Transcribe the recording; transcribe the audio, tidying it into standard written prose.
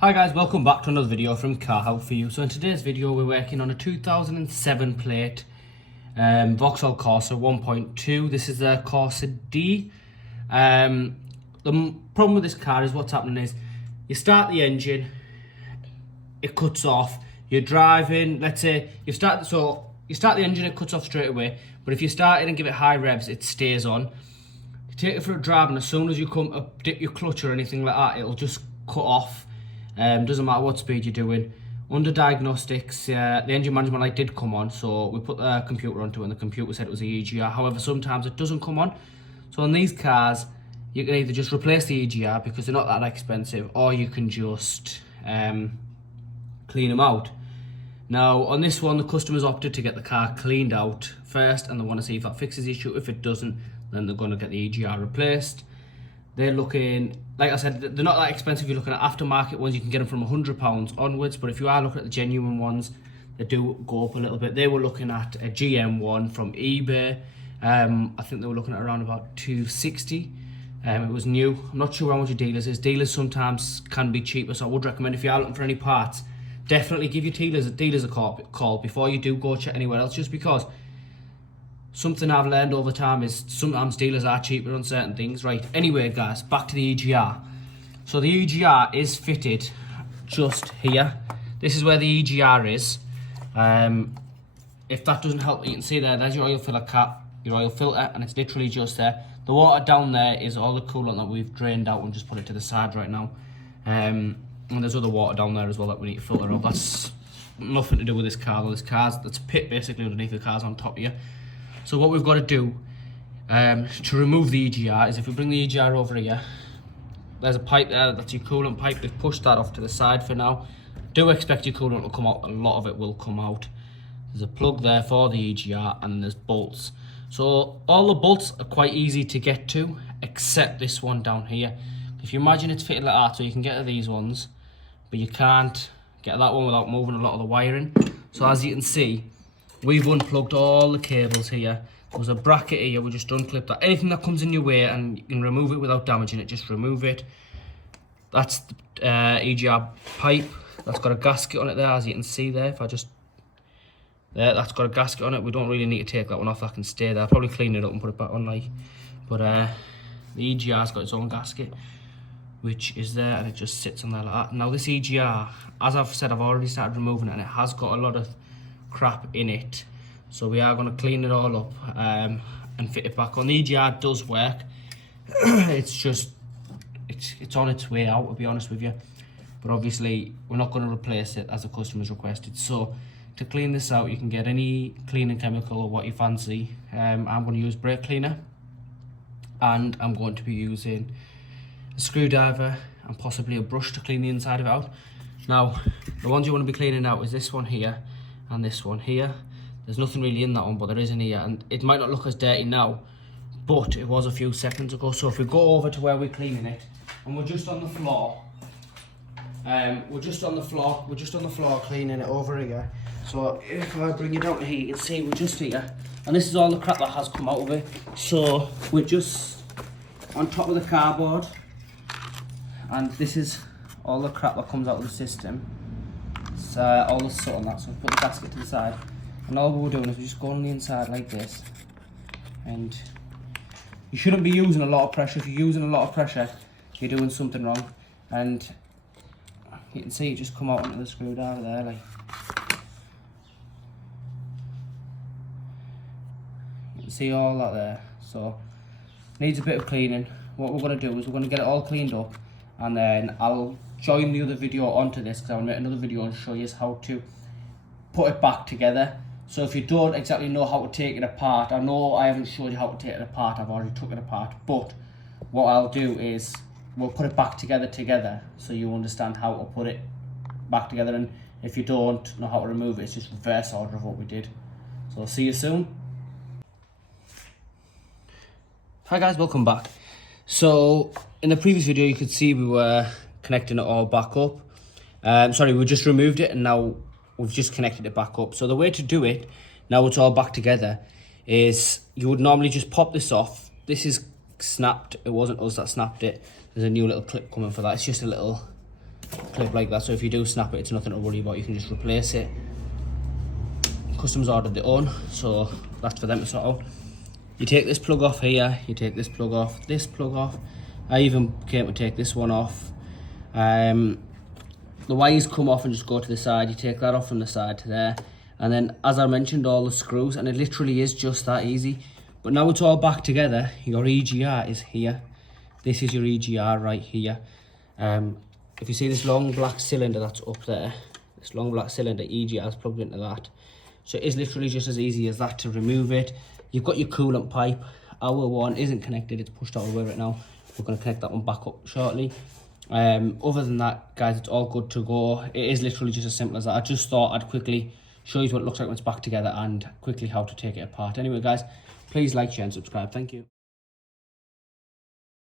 Hi guys, welcome back to another video from Car How For You. So in today's video we're working on a 2007 plate Vauxhall Corsa 1.2. This is a Corsa D. The problem with this car is what's happening is you start the engine, it cuts off. You're driving, let's say you start the engine, it cuts off straight away. But if you start it and give it high revs, it stays on. You take it for a drive and as soon as you come up, dip your clutch or anything like that, it'll just cut off. Doesn't matter what speed you're doing. Under diagnostics, the engine management light did come on, so we put the computer onto it and the computer said it was the EGR. However, sometimes it doesn't come on. So on these cars, you can either just replace the EGR because they're not that expensive, or you can just clean them out. Now, on this one, the customer's opted to get the car cleaned out first, and they want to see if that fixes the issue. If it doesn't, then they're going to get the EGR replaced. They're looking, like I said, they're not that expensive. You're looking at aftermarket ones, you can get them from £100 onwards. But if you are looking at the genuine ones, they do go up a little bit. They were looking at a GM one from eBay. I think they were looking at around about $260. It was new. I'm not sure how much a dealers is. Dealers sometimes can be cheaper, so I would recommend if you are looking for any parts, definitely give your dealers a call before you do go check anywhere else, just because something I've learned over time is sometimes dealers are cheaper on certain things. Right, anyway guys, back to the EGR. So the EGR is fitted just here. This is where the EGR is. If that doesn't help, you can see there's your oil filter cap, your oil filter, and it's literally just there. The water down there is all the coolant that we've drained out and just put it to the side right now. And there's other water down there as well that we need to filter out. That's nothing to do with this car though. This car's, that's a pit basically underneath the car's on top of you. So what we've got to do to remove the EGR is if we bring the EGR over here, there's a pipe there, that's your coolant pipe. We've pushed that off to the side for now. Do expect your coolant to come out, a lot of it will come out. There's a plug there for the EGR and there's bolts. So all the bolts are quite easy to get to, except this one down here. If you imagine it's fitted like that, so you can get to these ones, but you can't get to that one without moving a lot of the wiring. So as you can see, we've unplugged all the cables here. There's a bracket here, we just unclip that. Anything that comes in your way and you can remove it without damaging it, just remove it. That's the EGR pipe. That's got a gasket on it there, as you can see there. If I just, there, that's got a gasket on it. We don't really need to take that one off, that can stay there. I'll probably clean it up and put it back on like. But the EGR's got its own gasket, which is there, and it just sits on there like that. Now this EGR, as I've said, I've already started removing it, and it has got a lot of crap in it, so we are going to clean it all up and fit it back on. The EGR does work. It's just it's on its way out, to be honest with you, but obviously we're not going to replace it as the customer's requested. So to clean this out, you can get any cleaning chemical or what you fancy. I'm going to use brake cleaner, and I'm going to be using a screwdriver and possibly a brush to clean the inside of it out. Now the ones you want to be cleaning out is this one here and this one here. There's nothing really in that one, but there is in here, and it might not look as dirty now, but it was a few seconds ago. So if we go over to where we're cleaning it, and we're just on the floor, we're just on the floor cleaning it over here. So if I bring you down to here, you can see we're just here, and this is all the crap that has come out of it. So we're just on top of the cardboard, and this is all the crap that comes out of the system. All the soot on that, so we put the gasket to the side, and all we're doing is we're just going on the inside like this. And you shouldn't be using a lot of pressure. If you're using a lot of pressure, you're doing something wrong. And you can see it just come out onto the screwdriver there, like. You can see all that there, so needs a bit of cleaning. What we're going to do is we're going to get it all cleaned up, and then I'll join the other video onto this, because I'll make another video and show you how to put it back together. So if you don't exactly know how to take it apart, I know I haven't showed you how to take it apart, I've already took it apart, but what I'll do is we'll put it back together so you understand how to put it back together. And if you don't know how to remove it, it's just reverse order of what we did. So I'll see you soon. Hi guys, welcome back. So in the previous video you could see we were connecting it all back up. Sorry, we just removed it and now we've just connected it back up. So the way to do it, now it's all back together, is you would normally just pop this off. This is snapped, it wasn't us that snapped it. There's a new little clip coming for that. It's just a little clip like that, so if you do snap it, it's nothing to worry about. You can just replace it. Customers ordered their own, so that's for them to sort out. You take this plug off here, you take this plug off, this plug off. I even came to take this one off. The wires come off and just go to the side. You take that off from the side to there, and then as I mentioned, all the screws, and it literally is just that easy. But now it's all back together. Your EGR is here. This is your EGR right here. If you see this long black cylinder that's up there, this long black cylinder, EGR is plugged into that. So it is literally just as easy as that to remove it. You've got your coolant pipe. Our one isn't connected, it's pushed out of the way right now. We're going to connect that one back up shortly. Other than that, guys, it's all good to go. It is literally just as simple as that. I just thought I'd quickly show you what it looks like when it's back together and quickly how to take it apart. Anyway, guys, please like, share and subscribe. Thank you.